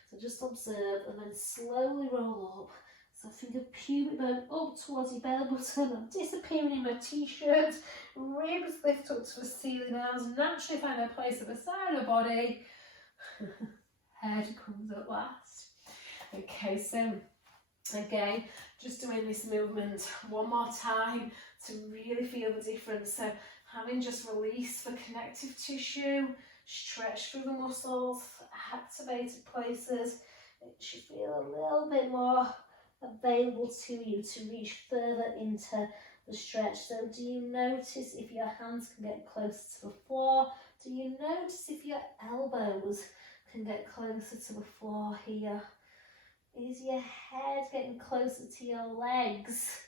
So just observe and then slowly roll up. So think of pubic bone up towards your belly button. I'm disappearing in my t-shirt. Ribs lift up to the ceiling. Arms naturally find their place at the side of the body. Head comes up last. Okay, so again, just doing this movement one more time to really feel the difference. So having just released the connective tissue, stretch through the muscles, activated places, it should feel a little bit more available to you to reach further into the stretch. So do you notice if your hands can get closer to the floor? Do you notice if your elbows can get closer to the floor here? Is your head getting closer to your legs?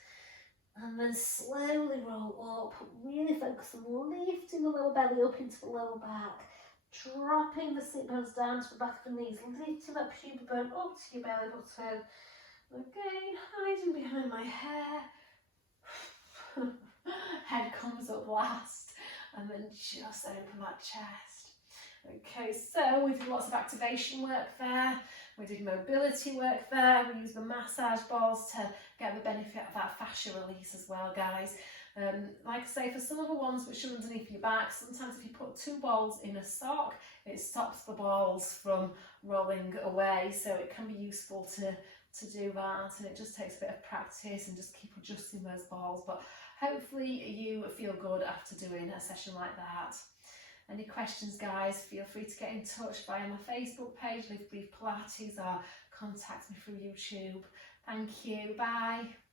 And then slowly roll up. Really focus on lifting the lower belly up into the lower back. Dropping the sit bones down to the back of the knees. Lifting that pubic bone up to your belly button. Again, hiding behind my hair. Head comes up last. And then just open that chest. Okay, so we did lots of activation work there. We did mobility work there. We used the massage balls to get the benefit of that fascia release as well, guys. Like I say, for some of the ones which are underneath your back, sometimes if you put 2 balls in a sock, it stops the balls from rolling away. So it can be useful to do that, and it just takes a bit of practice and just keep adjusting those balls. But hopefully you feel good after doing a session like that. Any questions, guys, feel free to get in touch via my Facebook page, Live Breathe Pilates, or contact me through YouTube. Thank you, bye.